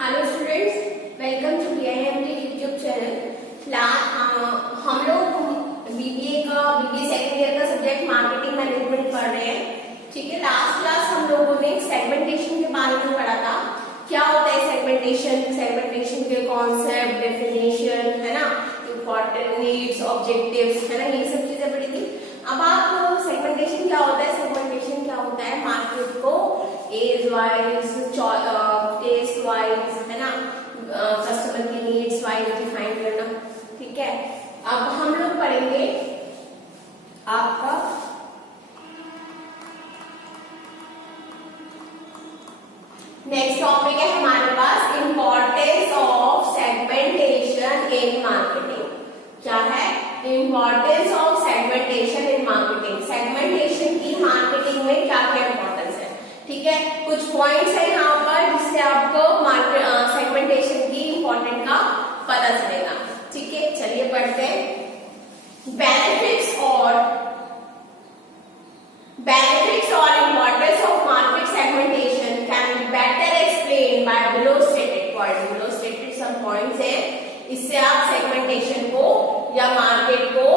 Hello students, welcome to BIMT YouTube channel. हम लोग BBA second year का subject marketing management पढ़ रहे हैं। ठीक है, लास्ट क्लास हम लोगों ने सेगमेंटेशन के बारे में पढ़ा था। क्या होता है सेगमेंटेशन के कॉन्सेप्ट, डेफिनेशन, है ना, इम्पोर्टेंट नीड्स, ऑब्जेक्टिव्स, है ना, ये सब चीजें पढ़ी थी। अब आप सेगमेंटेशन क्या होता है, मार्केट को एज वाइज, टेस्ट वाइज, है ना, कस्टमर की नीड्स वाइज डिफाइन करना। ठीक है, अब हम लोग पढ़ेंगे आपका नेक्स्ट टॉपिक है हमारे पास importance of segmentation in marketing. क्या है importance of segmentation in marketing? Segmentation की मार्केटिंग में क्या क्या इंपॉर्टेंस है? ठीक है, कुछ पॉइंट्स है यहाँ पर जिससे आपको सेगमेंटेशन की इंपॉर्टेंट का पता चलेगा। ठीक है, चलिए पढ़ते हैं। बेनिफिट्स और importance of market segmentation can be better explain by below stated points. Below stated सब पॉइंट्स है, इससे आप सेगमेंटेशन को या मार्केट को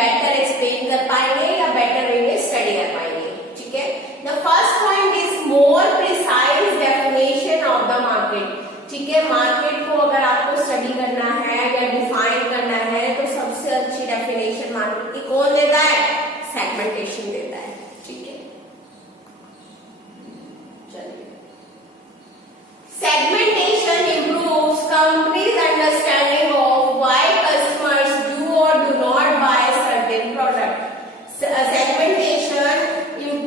बेटर एक्सप्लेन कर पाएंगे या बेटर वे में स्टडी कर पाएंगे। ठीक है, the first point is more precise definition of the market. ठीक है, मार्केट को अगर आपको स्टडी करना है या डिफाइन करना है तो सबसे अच्छी डेफिनेशन मार्केट की कौन देता है? सेगमेंटेशन देता है। ठीक है, चलिए। Segmentation improves companies understanding of why customers do और do not buy certain product. Segmentation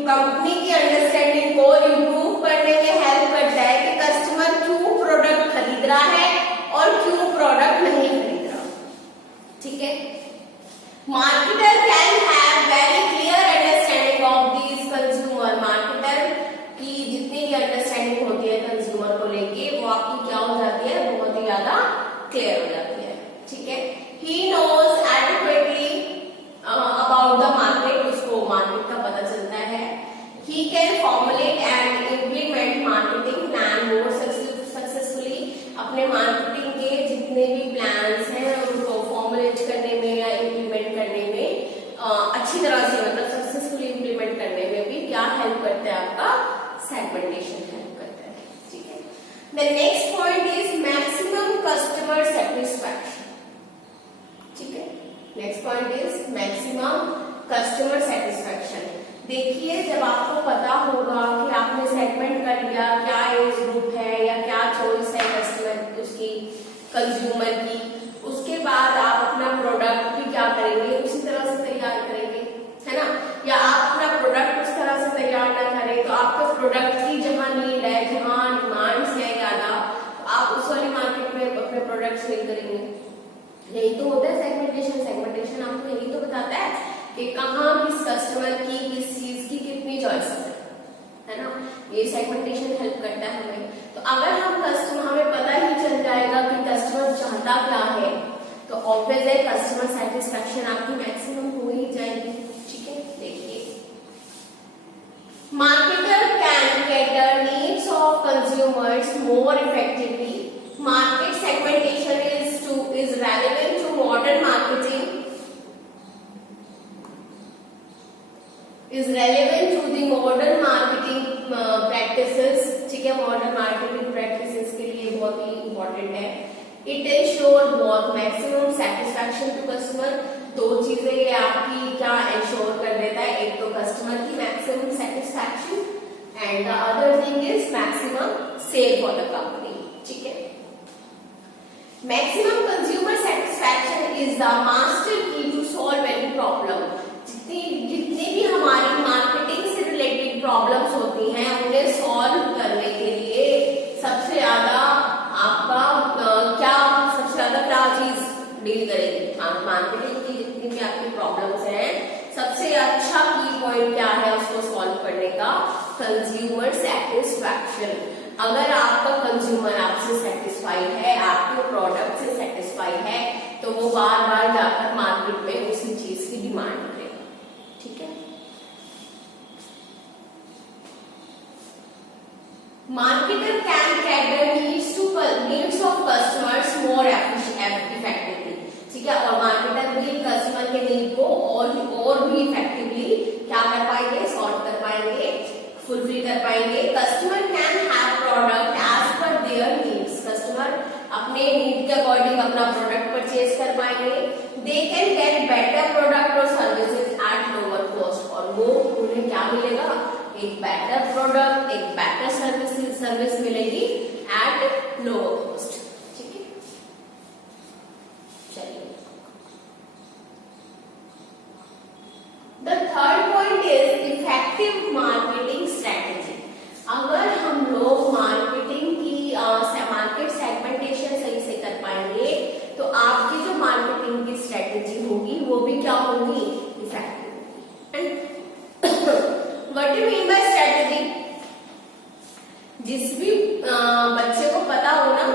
company की अंडरस्टैंडिंग को इंप्रूव करने में हेल्प करता है कि कस्टमर क्यों प्रोडक्ट खरीद रहा है और क्यों प्रोडक्ट नहीं खरीद रहा। ठीक है, marketer can have very clear understanding of this consumer. Marketer की जितनी भी अंडरस्टैंडिंग होती है कंज्यूमर को लेके वो आपकी क्या हो जाती है? बहुत ही ज्यादा क्लियर हो जाती है। ठीक है, he knows adequately about the market. उसको मार्केट का पता चलता है। He can formulate and implement marketing plan more successfully। अपने मार्केटिंग के जितने भी प्लान्स हैं उनको फॉर्मुलेट करने में या इम्प्लीमेंट करने में अच्छी तरह से, मतलब सक्सेसफुली इम्प्लीमेंट करने में भी क्या हेल्प करता है? आपका सेगमेंटेशन हेल्प करता है। ठीक है, the next point is maximum customer satisfaction. ठीक है, next point is maximum customer satisfaction. देखिए, जब आपको पता होगा कि आपने सेगमेंट कर लिया क्या एज ग्रुप है या क्या चॉइस है कस्टमर उसकी, कंज्यूमर की, उसके बाद आप अपना प्रोडक्ट भी क्या करेंगे? उसी तरह से तैयार करेंगे, है ना। या आप अपना प्रोडक्ट उस तरह से तैयार ना करें तो आपके प्रोडक्ट की जहां नीड है, जहां डिमांड्स है ज्यादा, आप उस वाली मार्केट में अपने प्रोडक्ट सेल करेंगे। यही तो होता है सेगमेंटेशन आपको यही तो बताता है कि कहाँ किस कस्टमर की किस चीज की कितनी चॉइस है ना। ये सेगमेंटेशन हेल्प करता है हमें। तो अगर हमें पता ही चल जाएगा कि कस्टमर चाहता क्या है तो ऑब्वियस है कस्टमर सेटिस्फैक्शन आपकी मैक्सिमम हो ही जाएगी। ठीक है, देखिए, marketer can cater needs of consumers more effectively. Market segmentation is relevant to modern marketing, is relevant to the modern marketing practices। ठीक है, मॉडर्न मार्केटिंग प्रैक्टिसेस के लिए बहुत ही इंपॉर्टेंट है। इट एंश्योर बहुत मैक्सिमम सेटिस्फैक्शन टू कस्टमर। दो चीजें ये आपकी क्या एंश्योर कर देता है? एक तो कस्टमर की maximum satisfaction and the other thing is maximum sale for the company. ठीक है, maximum consumer satisfaction is the master key to solve any problem. जितनी भी हमारी मार्केटिंग से रिलेटेड प्रॉब्लम्स होती हैं उन्हें सॉल्व करने के लिए सबसे ज्यादा आपका सबसे ज्यादा चीज डील करेगी? मार्केटिंग की जितनी भी आपकी प्रॉब्लम्स हैं सबसे अच्छा की पॉइंट क्या है उसको सॉल्व करने का? Consumer satisfaction. अगर आपका कंज्यूमर आपसे सेटिस्फाइड है, आपके प्रोडक्ट से सेटिस्फाइड है, तो वो बार बार जाकर मार्केट में उसी चीज की डिमांड करेगा। ठीक है, Marketer can cater needs of customers more effectively. ठीक है, और मार्केटर भी कस्टमर के नीड को और भी इफेक्टिवली क्या कर पाएंगे, सॉल्व कर पाएंगे, फुलफिल कर पाएंगे. Customer can have product as per their needs. Customer अपने नीड के अकॉर्डिंग अपना प्रोडक्ट परचेज कर पाएंगे. They can get better product और सर्विसेज एट लोअर कॉस्ट. और वो उन्हें क्या मिलेगा, एक बेटर प्रोडक्ट, एक बेटर सर्विस मिलेगी एट लोअर कॉस्ट. ठीक है, चलिए. The third point is effective marketing strategy. अगर हम लोग मार्केटिंग की मार्केट सेगमेंटेशन सही से कर पाएंगे तो आपकी जो मार्केटिंग की स्ट्रेटेजी होगी वो भी क्या होगी, इफेक्टिव होगी. What do you mean by strategy? जिस भी बच्चे को पता हो ना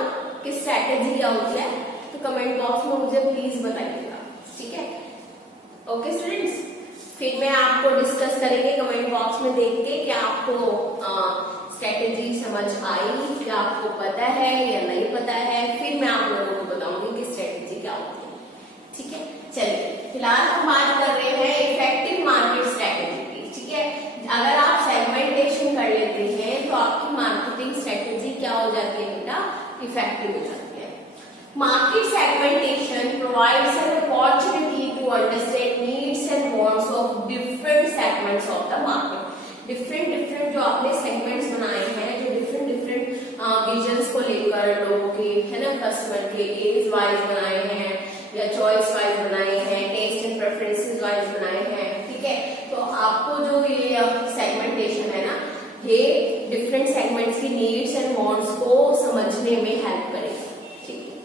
कि स्ट्रेटेजी क्या होती है तो कमेंट बॉक्स में मुझे प्लीज बताइएगा. ठीक है, ओके स्टूडेंट्स. फिर मैं आपको डिस्कस करेंगे कमेंट बॉक्स में देख के कि आपको स्ट्रेटेजी समझ आई, क्या आपको पता है या नहीं पता है. फिर मैं आप लोगों को बताऊंगी कि स्ट्रेटेजी क्या होती है. ठीक है, चलिए फिलहाल हम बात कर रहे हैं इफेक्टिव मार्केट स्ट्रेटेजी की. ठीक है, अगर आप सेगमेंटेशन कर लेते हैं तो आपकी मार्केटिंग स्ट्रेटेजी क्या हो जाती है बेटा, इफेक्टिव हो जाती है. Market segmentation provides an opportunity to understand needs and wants of different segments of the market. Different जो आपने सेगमेंट्स बनाए हैं, जो डिफरेंट विजन्स को लेकर लोगों के, है ना, कस्टमर के एज वाइज बनाए हैं या चॉइस वाइज बनाए हैं, टेस्ट एंड प्रेफरेंसेस वाइज बनाए हैं. ठीक है, तो आपको जो ये सेगमेंटेशन है ना, ये डिफरेंट सेगमेंट्स की नीड्स एंड वांट्स को समझने में हेल्प करेगा. ठीक है,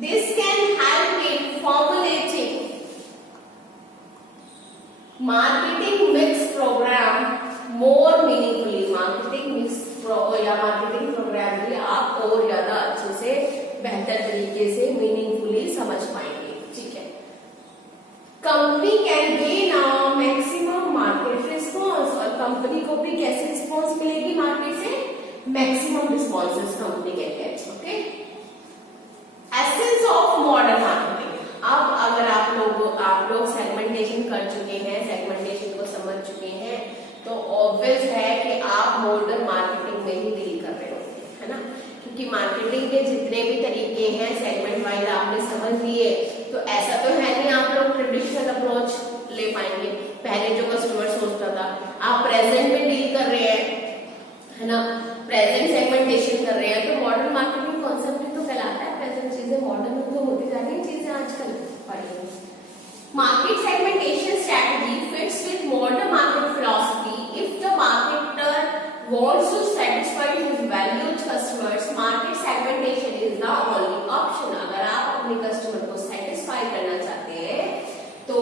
this can help in formulating marketing mix programme more meaningfully. Marketing mix या मार्केटिंग प्रोग्राम भी आप और ज्यादा अच्छे से, बेहतर तरीके से, मीनिंगफुली समझ पाएंगे. ठीक है, company can gain maximum market response. और कंपनी को भी कैसे रिस्पॉन्स मिलेगी मार्केट से, maximum responses company can get. Okay, essence of modern marketing. अब अगर आप लोग सेगमेंटेशन कर चुके हैं, सेगमेंटेशन को समझ चुके हैं, तो ऑब्वियस है कि आप मॉडर्न मार्केटिंग में ही डील कर रहे होंगे, है ना. क्योंकि मार्केटिंग के जितने भी तरीके हैं सेगमेंट वाइज आपने समझ लिए, तो ऐसा तो है नहीं आप लोग ट्रेडिशनल अप्रोच ले पाएंगे. पहले जो कस्टमर सोचता था, आप प्रेजेंट में डील कर रहे हैं, है ना, प्रेजेंट सेगमेंटेशन कर रहे हैं, तो मॉडर्न मार्केटिंग कॉन्सेप्ट तो कहलाता है. प्रेजेंट चीजें मॉडर्न तो होती जा रही है चीजें आजकल पढ़ेंगे. Market segmentation strategy fits with modern market philosophy. If the marketer wants to satisfy his valued customers, market segmentation is the only option. अगर आप अपने कस्टमर को सेटिस्फाई करना चाहते हैं तो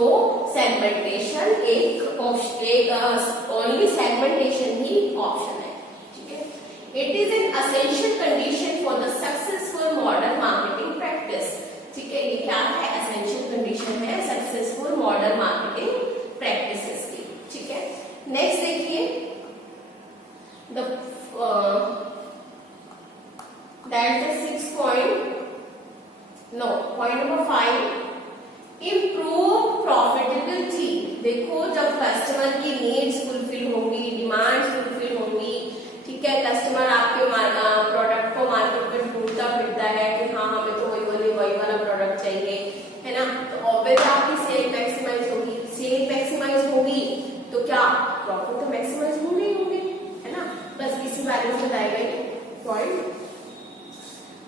सेगमेंटेशन एक ओनली सेगमेंटेशन ही ऑप्शन है. ठीक है, it is an essential condition for the successful modern marketing practice. ठीक है, ये क्या है, असेंशियल कंडीशन है सक्सेसफुल मॉडर्न मार्केटिंग प्रैक्टिसेस की. ठीक है, नेक्स्ट देखिए the that's the 6 point. No, point number 5, improve profitability. देखो जब कस्टमर की नीड्स फुलफिल होंगी, डिमांड्स फुलफिल होंगी, ठीक है, कस्टमर आपके प्रोडक्ट को मार्केट में ढूंढता फिरता है कि हाँ हमें तो वही वाला प्रोडक्ट चाहिए, है ना, तो ऑब्वियस आपकी सेल मैक्सिमाइज होगी. सेल मैक्सिमाइज होगी तो क्या प्रॉफिट तो मैक्सिमाइज होंगे ही होंगे, है ना. बस इसी बारे में बताया गया point.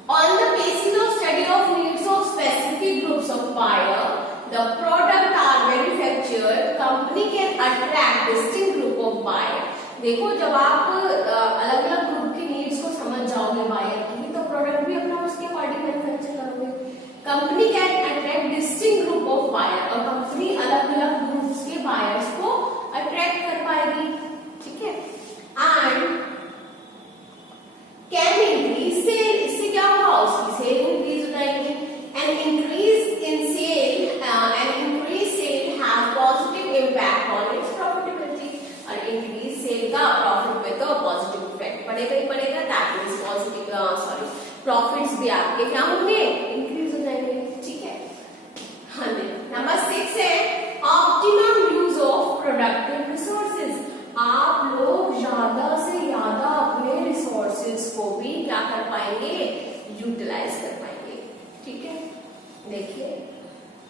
On the basis of study of needs of specific groups of buyer the product are manufactured, company can attract distinct group of buyer. देखो जब आप अलग अलग ग्रुप की नीड्स को समझ जाओगे बायर की, तो प्रोडक्ट भी अपना उसके अकॉर्डिंग मैन्युफैक्चर करोगे. Company can attract distinct group of buyer, और कंपनी अलग अलग ग्रुप्स के बायर्स को अट्रैक्ट कर पाएगी. ठीक है, एंड कैन इंक्रीज सेल. इससे क्या होगा, उसकी सेल इंक्रीज हो जाएगी. And increase in sale have positive impact on its profitability. और इंक्रीज सेल का प्रॉफिट पे प्रॉफिट्स भी आपके क्या होंगे, इंक्रीज हो जाएंगे। ठीक है, हाँ जी। नंबर 6 है optimum use of productive resources. आप लोग ज्यादा से ज्यादा अपने रिसोर्सेज को भी क्या कर पाएंगे, यूटिलाइज कर पाएंगे। ठीक है, देखिए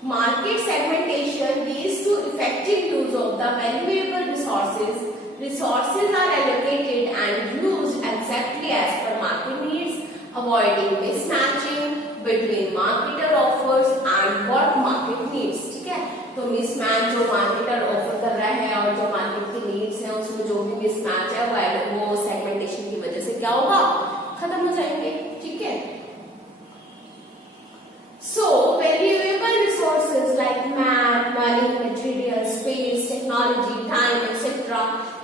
market segmentation leads to effective use of the valuable resources. Resources are allocated and used exactly as per market needs, avoiding mismatching between marketer offers and what market needs। ठीक है, तो मिसमैच जो marketer offer कर रहा है और जो market की नीड्स है उसमें जो भी मिसमैच है वो सेगमेंटेशन की वजह से क्या होगा, खत्म हो जाएंगे। ठीक है, so valuable resources like man, money, material, space, technology, time, etc.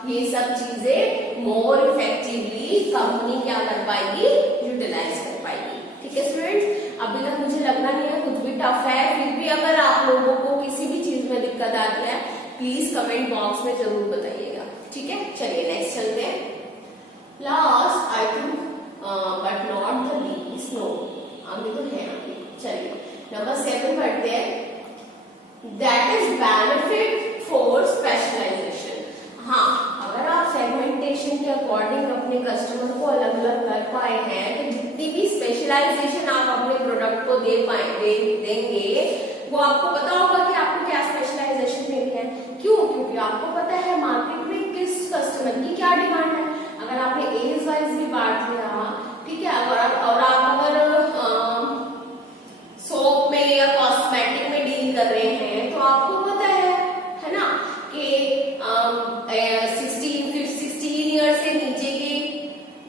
ये सब चीजें मोर इफेक्टिवली कंपनी क्या कर पाएगी, यूटिलाइज कर पाएगी। ठीक है स्टूडेंट्स, अभी तक मुझे लगना नहीं है कुछ भी टफ है, फिर भी अगर आप लोगों को किसी भी चीज में दिक्कत आती है प्लीज कमेंट बॉक्स में जरूर बताइएगा। ठीक है, चलिए नेक्स्ट चलते हैं। Last I think but not the least, no अभी तो है अभी। चलिए नंबर 7 पढ़ते हैं, that is benefit for specialisation. हाँ, अगर आप सेगमेंटेशन के अकॉर्डिंग अपने कस्टमर को अलग अलग कर पाए हैं तो जितनी भी स्पेशलाइजेशन आप अपने प्रोडक्ट को देंगे वो आपको पता होगा कि आपको क्या स्पेशलाइजेशन देनी है। क्यों? क्योंकि आपको पता है मार्केट में किस कस्टमर की क्या डिमांड है। अगर आपने एज वाइज भी बांट लिया, ठीक है, और आप अगर सोप में या कॉस्मेटिक में डील कर रहे हैं तो आपको पता है ना, कि 16 ईयर से नीचे के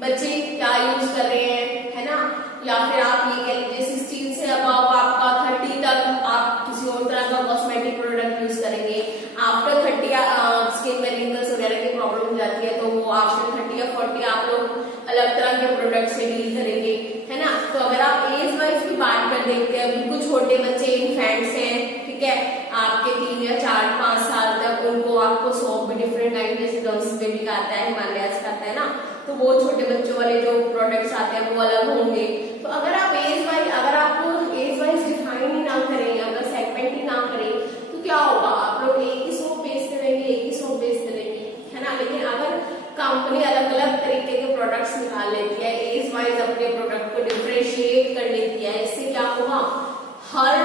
बच्चे क्या यूज कर रहे हैं, है ना, या फिर आप ये कह लीजिए 16 से अबाव आपका 30 तक आप किसी और तरह का कॉस्मेटिक प्रोडक्ट यूज करेंगे। आफ्टर 30 स्किन में रिंकल्स वगैरह की प्रॉब्लम जाती है तो वो आफ्टर 30 या 40 आप लोग अलग तरह के प्रोडक्ट से डील करेंगे, है ना। तो अगर आप एज वाइज भी बात कर देखते हैं, बिल्कुल छोटे बच्चे इन्फेंट्स हैं, ठीक है, आपके 3 या 4-5 साल तक, उनको आपको सोप भी डिफरेंट काइंड जैसे डॉम्स बेबी का आता है, हिमालयाज का आता है ना, तो वो छोटे बच्चों वाले जो प्रोडक्ट्स आते हैं वो अलग होंगे। तो अगर आप एज वाइज डिफाइन ही ना करें, अगर सेगमेंट ही ना करें तो क्या होगा, आप लोग एक ही सोप बेचते रहेंगे, है ना। लेकिन अगर कंपनी अलग अलग तरीके के प्रोडक्ट्स निकाल लेती है, एज वाइज अपने प्रोडक्ट को डिफरेंशिएट कर लेती है, इससे क्या होगा, हर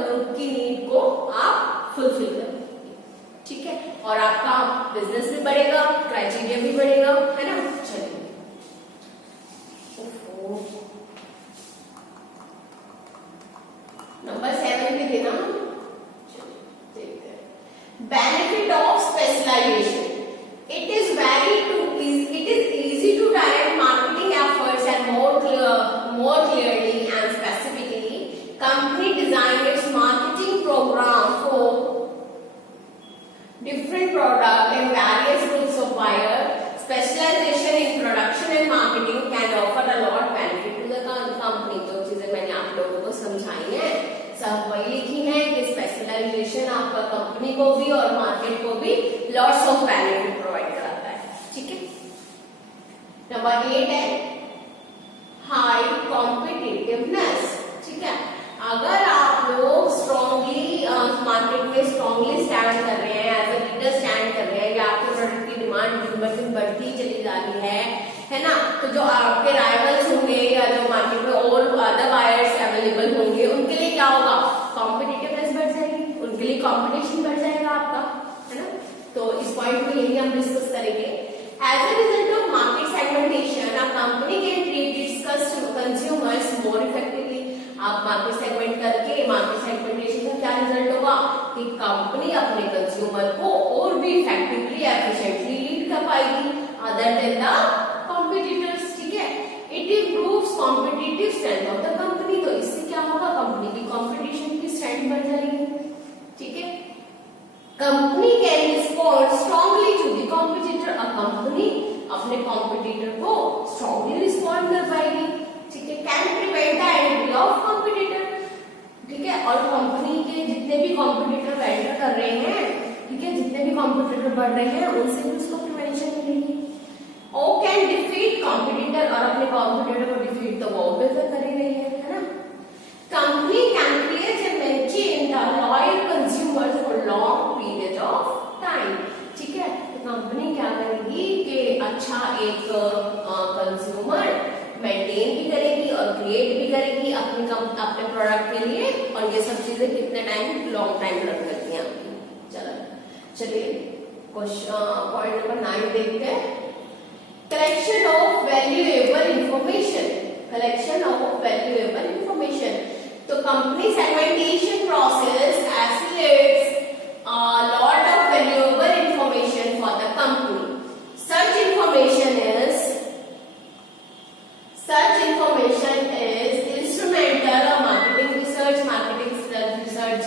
ग्रुप की नीड को आप फुलफिल करेंगे। ठीक है, और आपका बिजनेस भी बढ़ेगा, क्राइटेरिया भी बढ़ेगा, है ना। चलिए नंबर 7 पे देना, benefit of specialisation. It is easy to direct marketing efforts and more clearly and specifically. Company design its marketing program for different product and various groups of buyer. Specialization in production and marketing can offer a lot benefit to the company. जो चीजें मैंने आप लोगों को समझाई हैं सब वही लिखी है कि स्पेशलाइजेशन आपका कंपनी को भी और मार्केट को भी लॉट्स ऑफ बेनिफिट प्रोवाइड कराता है। ठीक है, नंबर 8 है हाई कॉम्पिटिटिवनेस। ठीक है, अगर आप लोग स्ट्रॉन्गली मार्केट में स्ट्रॉन्गली स्टैंड कर रहे हैं, एज अ लीडर स्टैंड कर रहे हैं, या आपके प्रोडक्ट की डिमांड दिन ब दिन बढ़ती चली जा रही है ना, तो जो आपके राइवल्स होंगे या जो मार्केट में और अदर बायर्स अवेलेबल होंगे उनके लिए क्या होगा, कॉम्पिटिटिवनेस बढ़ जाएगी, उनके लिए कॉम्पिटिशन बढ़ जाएगा आपका, है ना। तो इस पॉइंट में यही हम डिस्कस करेंगे। As a result of market segmentation a company can treat its consumers more effectively. आप मार्केट सेगमेंट करके, मार्केट सेगमेंटेशन का क्या रिजल्ट होगा कि कंपनी अपने कंज्यूमर को और भी इफेक्टिवली एफिशिएंटली लीड कर पाएगी अदर देन द कॉम्पिटिटर्स। ठीक है, it improves competitive strength of the company. तो इससे क्या होगा, कंपनी की कॉम्पिटिशन की स्ट्रेंथ बढ़ जाएगी। ठीक है, company can respond strongly to the competitor. A company अपने कॉम्पिटिटर को स्ट्रांगली रिस्पॉन्ड कर पाएगी। ठीक है, can prevent the entry of competitor. ठीक है, और कंपनी के जितने भी कॉम्पिटिटर एंटर कर रहे हैं, ठीक है, जितने भी कॉम्पिटिटर बढ़ रहे हैं उनसे भी उसको प्रिवेंशन मिलेगी। और कैन डिफीट कॉम्पिटिटर, और अपने कॉम्पिटिटर को डिफीट तो वो बेहतर करेगा। Company can create and maintain the loyal consumers for long period of time. ठीक है, तो कंपनी क्या करेगी कि अच्छा एक कंज्यूमर मेंटेन भी करेगी और क्रिएट भी करेगी अपने प्रोडक्ट के लिए, और ये सब चीजें कितने टाइम, लॉन्ग टाइम रन करती हैं आपकी। चलिए पॉइंट नंबर 9 देखते हैं। Collection of valuable information. Collection of valuable information, तो company segmentation process facilitates lot of valuable information for the company. Such information is instrumental of marketing research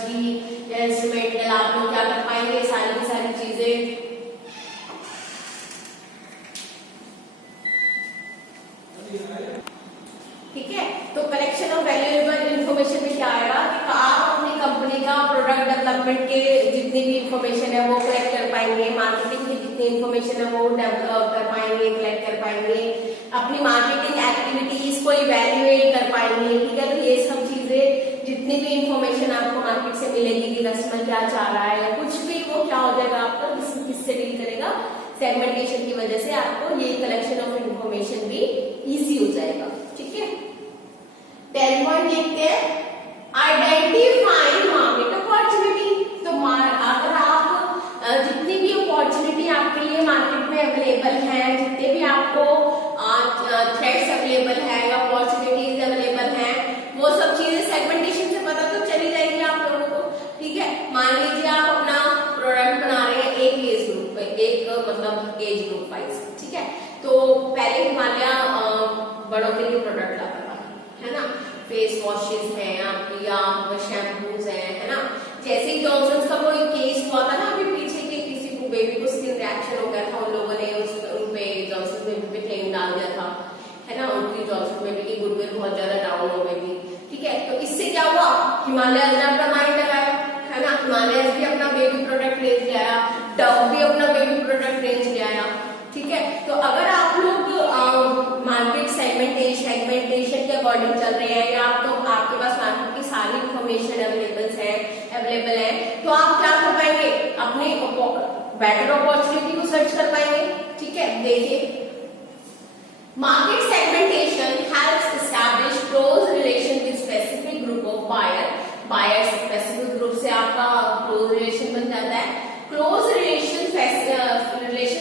की instrumental. आप लोग क्या कर पाएंगे, सारी की सारी चीजें ठीक है। तो कलेक्शन ऑफ वैल्यूएबल इंफॉर्मेशन में क्या आएगा कि आप अपनी कंपनी का प्रोडक्ट डेवलपमेंट के जितनी भी इंफॉर्मेशन है वो कलेक्ट कर पाएंगे, मार्केटिंग की जितनी इंफॉर्मेशन है वो डेवलप कर पाएंगे, कलेक्ट कर पाएंगे, अपनी मार्केटिंग एक्टिविटीज को इवैल्यूएट कर पाएंगे। ठीक है, तो ये सब चीजें जितनी भी इंफॉर्मेशन आपको मार्केट से मिलेगी कि कस्टमर क्या चाह रहा है या कुछ भी, वो क्या हो जाएगा आपका, किससे डील करेगा, सेगमेंटेशन की वजह से आपको ये कलेक्शन ऑफ इंफॉर्मेशन भी इजी हो जाएगा। ठीक है, 10 पॉइंट देखते हैं। आइडेंटिफाइंग मार्केट अपॉर्चुनिटी, तो अगर आप जितनी भी अपॉर्चुनिटी आपके लिए मार्केट में अवेलेबल है, जितने भी आपको थ्रेड्स अवेलेबल है या अपॉर्चुनिटीज अवेलेबल हैं, वो सब चीजें सेगमेंटेशन से पता तो चली जाएगी आप लोगों को। ठीक है, मान लीजिए आप अपना प्रोडक्ट बना रहे हैं एक एज ग्रुप पे, एक मतलब एज ग्रुप वाइज। ठीक है, तो पहले हिमालय बड़ों के लिए प्रोडक्ट लाता है ना, फेस वॉशेस हैं आपकी या शैम्पूज हैं, है ना। जैसे ही जॉनसन का कोई केस हुआ था ना अभी पीछे के, किसी को बेबी को स्किन रिएक्शन हो गया था, उन लोगों ने उन पे जॉनसन बेबी पे क्लेम डाल दिया था, है ना, उनकी जॉनसन बेबी की गुडविल बहुत ज्यादा डाउन हो गई थी। ठीक है, तो इससे क्या हुआ, हिमालय ने अपना माइंड लगाया, है ना, हिमालय भी अपना बेबी प्रोडक्ट रेंज ले आया, डव भी अपना बेबी प्रोडक्ट रेंज ले आया। ठीक है, तो अगर आप लोग मार्केट सेगमेंटेशन के अकॉर्डिंग चल रहे हैं या आप तो आपके पास मार्केट की सारी इंफॉर्मेशन अवेलेबल है, तो आप क्या कर पाएंगे, अपने बेटर अपॉर्चुनिटी को सर्च कर पाएंगे। ठीक है, देखिए, market segmentation helps establish close relation with specific group of buyer specific group से आपका क्लोज रिलेशन बन जाता है। Close relation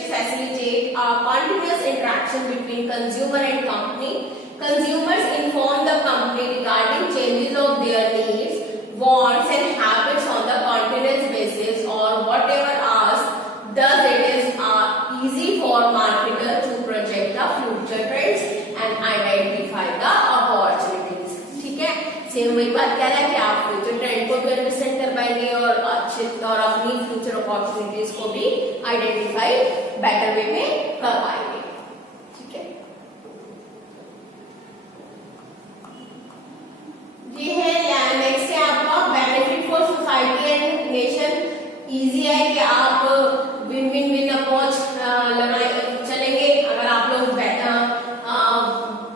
facilitate a continuous interaction between consumer and company. Consumers inform the company regarding changes of their needs, wants and habits on the continuous basis or whatever asked. Thus it is easy for marketer to project the future trends and identify the opportunities. ठीक है, same वही बात कह रहा है कि आप future trend को भी अंडरस्टैंड कर पाएंगे और अच्छे और अपनी फ्यूचर अपॉर्चुनिटीज को भी आइडेंटिफाई बेटर वे में कर पाएंगे। ठीक है, ये है नेक्स्ट है आपका benefit for society and nation. Easy है कि आप विन विन विन अप्रोच लगाए चलेंगे। अगर आप लोग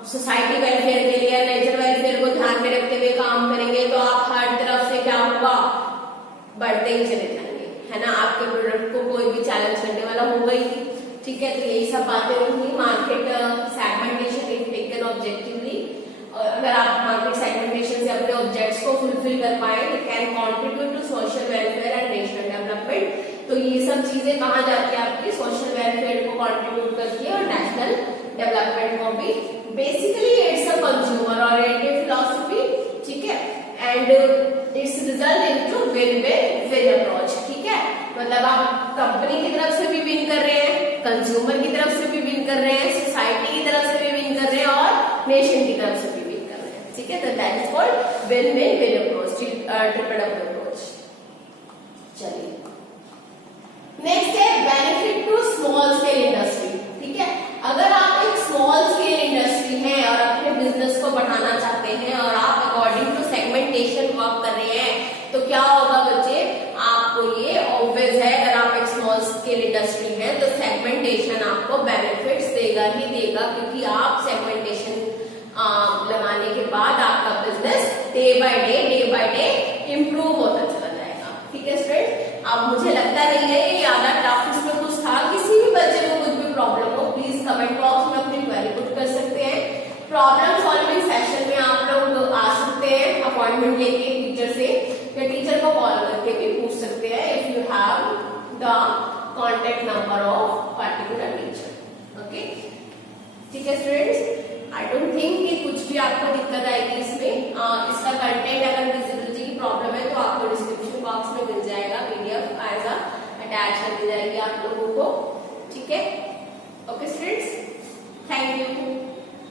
सोसाइटी वेलफेयर के लिए नेचर वेलफेयर को ध्यान में रखते हुए काम करेंगे तो आप हर तरफ से क्या होगा, बढ़ते ही चले जाएंगे, है ना। आपके प्रोडक्ट को कोई भी चैलेंज करने वाला होगा ही। ठीक है, तो यही सब बातें होंगी। Market segmentation if taken objectively, अगर आप मार्केट सेगमेंटेशन से अपने ऑब्जेक्ट्स को फुलफिल कर पाए तो can contribute to social welfare and national development. तो ये सब चीजें कहाँ जाती है, आपकी सोशल वेलफेयर को कॉन्ट्रीब्यूट करती है और नेशनल डेवलपमेंट को भी। Basically it's a consumer oriented philosophy. ठीक है, and it's result into win win win approach. ठीक है, मतलब आप कंपनी की तरफ से भी विन कर रहे हैं, कंज्यूमर की तरफ से भी विन कर रहे हैं, सोसाइटी की तरफ से भी विन कर रहे हैं और नेशन की तरफ से भी विन कर रहे हैं। ठीक है, तो that is called win win win approach, triple W approach. चलिए नेक्स्ट है benefit to small scale industry. ठीक है, अगर आप एक स्मॉल स्केल इंडस्ट्री है और अपने बिजनेस को बढ़ाना चाहते हैं और आप अकॉर्डिंग टू सेगमेंटेशन वर्क कर रहे हैं तो क्या होगा बच्चे, आपको ये ऑब्वियस है, अगर आप एक स्मॉल स्केल इंडस्ट्री है तो सेगमेंटेशन आपको बेनिफिट्स देगा ही देगा, क्योंकि आप सेगमेंटेशन लगाने के बाद आपका business Tej day by day improve होता चला जाएगा। ठीक है स्टूडेंट, अब मुझे लगता नहीं है ये ज्यादा टफ इसमें कुछ था। किसी भी बच्चे को कुछ भी प्रॉब्लम हो प्लीज कमेंट बॉक्स में अपनी क्वेरी पुट कर सकते हैं। प्रॉब्लम सॉल्विंग सेशन में आप लोग आ सकते हैं अपॉइंटमेंट लेके टीचर से, या टीचर को कॉल करके भी पूछ सकते हैं if you have the contact number of particular teacher. Okay, ठीक है स्टूडेंट्स, आई डोंट थिंक कि कुछ भी आपको दिक्कत आएगी इसमें।